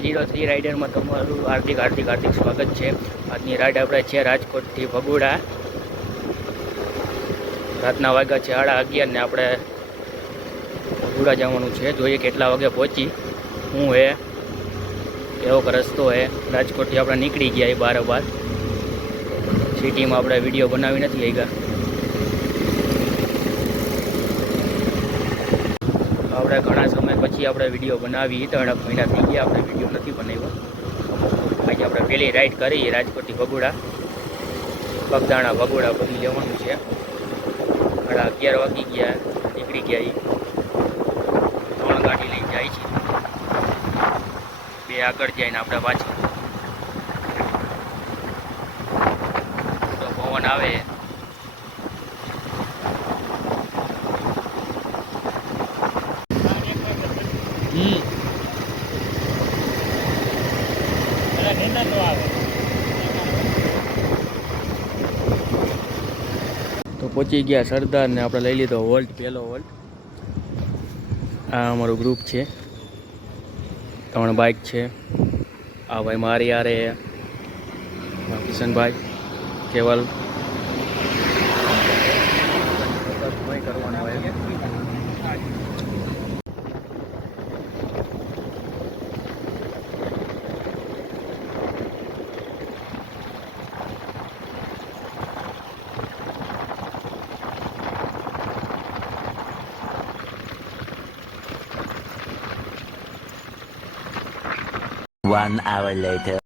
03 રાઇડરમાં તમારું હાર્દિક સ્વાગત છે। આજની રાઈડ આપણે છે રાજકોટથી ભગોડા। રાતના વાગ્યા છે 11:30 ને આપણે ભગોડા જવાનું છે। જોઈએ કેટલા વાગે પહોંચી હું હે કેવો રસ્તો હે। રાજકોટથી આપણે નીકળી ગયા 12 સિટીમાં આપણે વિડીયો બનાવી નથી આવ્યા। આપણે ઘણા સમય પછી આપણે વિડીયો બનાવી 3 મહિના થઈ ગયા આપણે વિડીયો નથી બનાવ્યો। આજે આપણે પહેલી રાઈડ કરી રાજકોટથી ભગોડા બગદાણા ભગોડા બધી લેવાનું છે। 11:30 વાગી ગયા નીકળી ગયા। 3 ગાડી લઈને જાય છે, 2 આગળ જાય ને આપણે પાછળ। તો પવન આવે તો પહોંચી ગયા સરદાર ને આપણે લઈ લીધો વોલ્ટ, પહેલો વોલ્ટ। આ અમારું ગ્રુપ છે, 3 બાઇક છે। આ ભાઈ મારી યારે કિશનભાઈ કેવલ કરવાનું હોય। One hour later.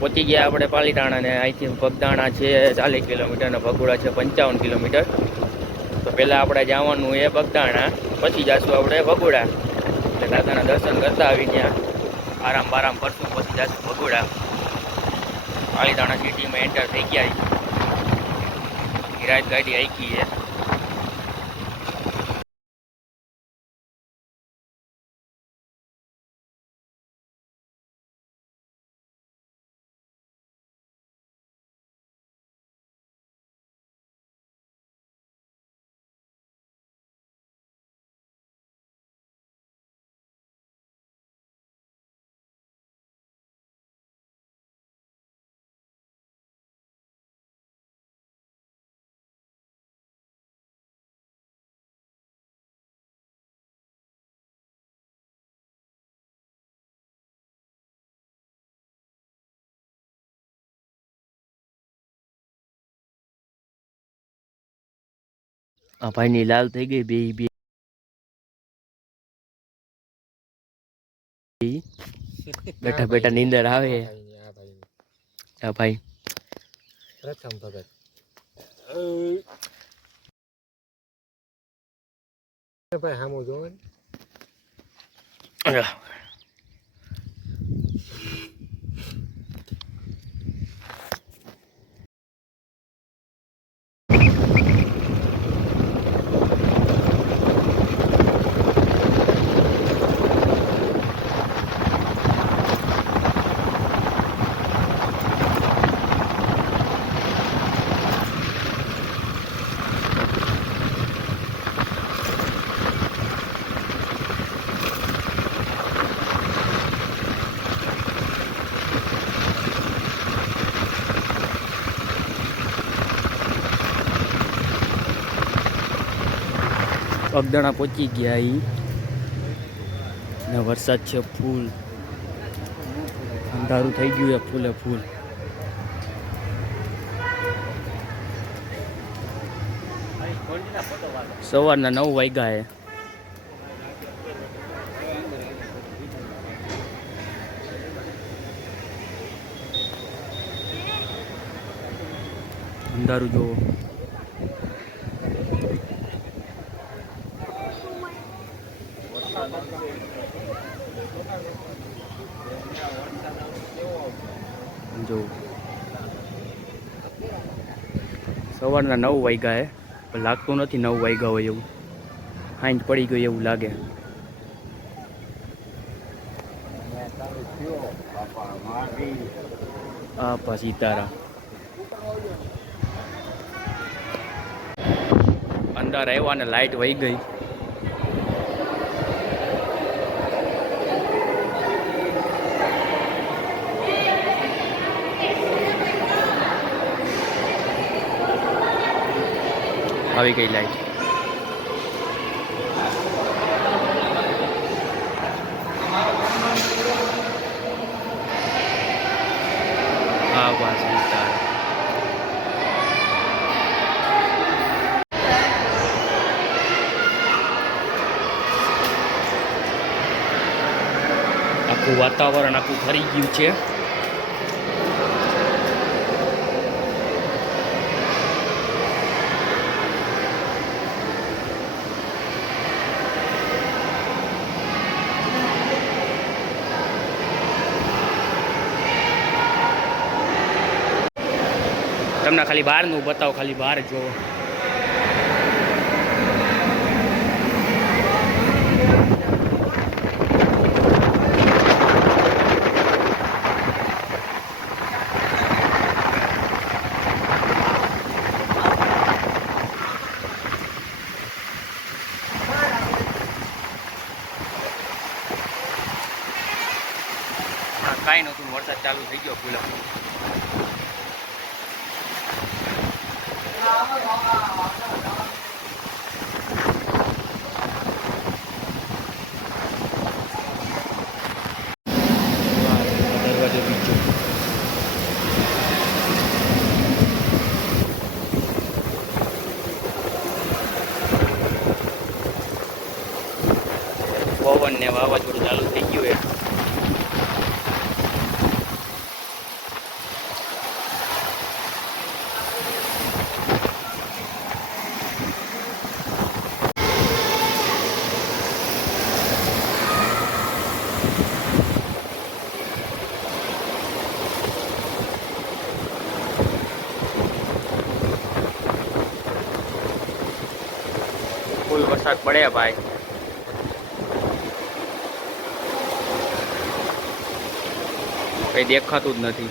પહોંચી ગયા આપણે પાલીતાણા ને અહીંથી બગદાણા છે 40 કિલોમીટર ને ભગોડા છે 55 કિલોમીટર। તો પહેલાં આપણે જવાનું એ બગદાણા, પછી જઈશું આપણે ભગોડા। એટલે દાદાના દર્શન કરતા આવી ત્યાં આરામ કરશું, પછી જઈશું ભગોડા। પાલીતાણા સિટીમાં એન્ટર થઈ ગયા। રાઈડ ગાડી આખી છે। આ ભાઈની લાલ થઈ ગઈ બે બેઠા નીંદર આવે। આ ભાઈ પ્રથમ ભગત ભાઈ સામું જોવે બગદાણા પહોંચી ગયા ને વરસાદ છે ફૂલ, અંધારું થઈ ગયું છે ફૂલે ફૂલ। સવારના 9 વાગ્યા છે। અંધારું જોવો જો સવારના 9 વાગ્યા છે, પણ લાગતું નથી 9 વાગ્યા હોય એવું, સાંજ પડી ગઈ એવું લાગે। આ સીતારા અંદર આવ્યા અને લાઇટ વહી ગઈ. આવી ગઈ લાઈટ. આવાસ વિસ્તાર. આખું વાતાવરણ આખું ફરી ગયું છે. તમને ખાલી બહારનું બતાવો, ખાલી બહાર જોવો. કાંઈ નહોતું, વરસાદ ચાલુ થઈ ગયો ફૂલ. પવન ને વાવાઝોડું ચાલુ થઈ ગયું. ફૂલ વરસાદ પડે ભાઈ. કઈ દેખાતું જ નથી.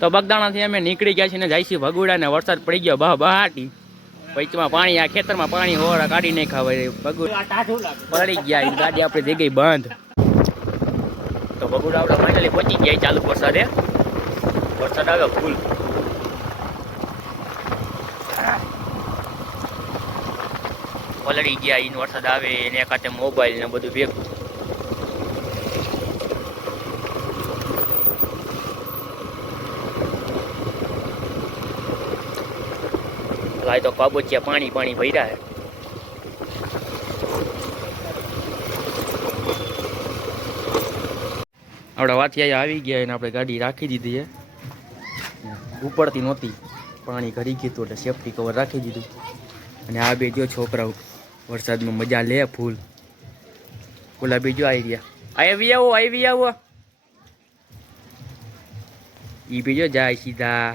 તો બગદાણાથી અમે નીકળી ગયા છીએ ને જાય છીએ ભગુડા ને વરસાદ પડી ગયો બહાટી. વચમાં પાણી, આ ખેતરમાં પાણી હોરા કાઢી નહીં ખાવાય. ભગુડા પડી ગયા, ગાડી આપણે થઈ ગઈ બંધ. તો ભગુડા આપણે ફાઇનલી પહોંચી ગયા ચાલુ વરસાદે. વરસાદ આવ્યો ફૂલ. પલળી ગયા ઈન વરસાદ આવે એને એકાતે મોબાઈલ ને બધું ભેગું. ભાઈ તો કાબોચિયા પાણી પાણી ભર્યા હે. આપણે વાથિયા આવી ગયા અને આપણે ગાડી રાખી દીધી છે. ઉપડતી નહોતી, પાણી ઘરી ગયું એટલે સેફ્ટી કવર રાખી દીધું. અને આ બે જો છોકરાઓ વરસાદમાં મજા લે ફૂલ. ઓલા બીજો આવી ગયા. આવી આવો. ઈ બીજો જાય સીધા.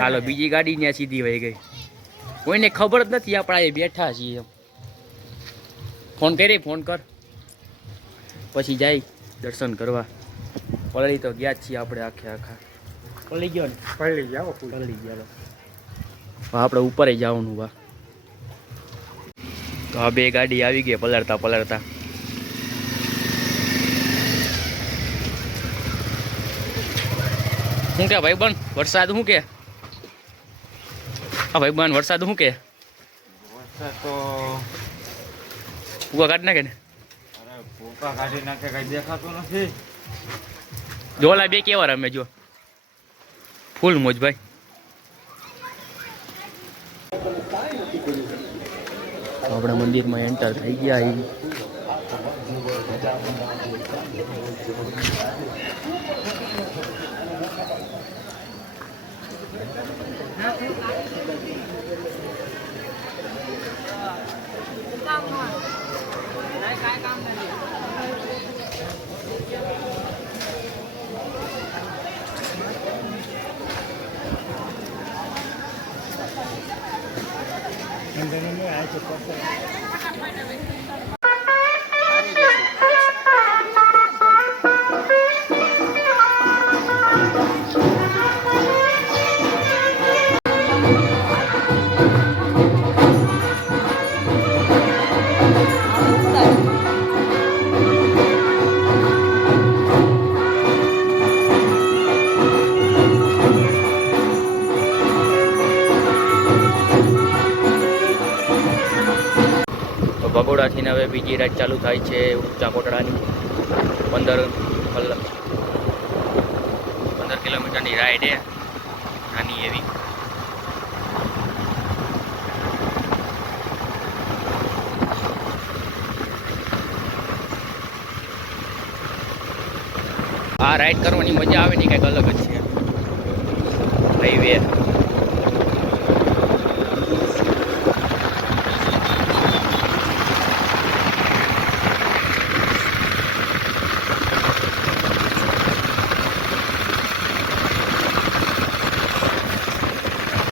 હાલો બીજી ગાડી ત્યાં સીધી વહી ગઈ. કોઈને ખબર જ નથી આપણે અહીં બેઠા છીએ. ફોન કર પછી જાય દર્શન કરવા. પલળી તો ગયા જ છીએ આપણે આખા. પલળી ગયો ને? પલળી ગયા. આપણે ઉપર જવાનું બા. તો આ બે ગાડી આવી ગઈ પલળતા. શું કે ભાઈબંધ વરસાદ શું કે? હા ભાઈબંધ વરસાદ શું કે? વરસાદ તો ભૂકા કાઢી નાખે ને? અરે ભૂકા કાઢી નાખે, કઈ દેખાતું નથી. જોલા બે કેવા રમે જો. ફૂલ મોજ ભાઈ. આપણે મંદિરમાં એન્ટર થઈ ગયા. તો ભગોડાથી હવે બીજી રાઈડ ચાલુ થાય છે ઊંચા કોટડાની 15 કિલોમીટરની રાઈડ છે નાની એવી. આ રાઈડ કરવાની મજા આવે ને કંઈક અલગ જ છે હાઈવે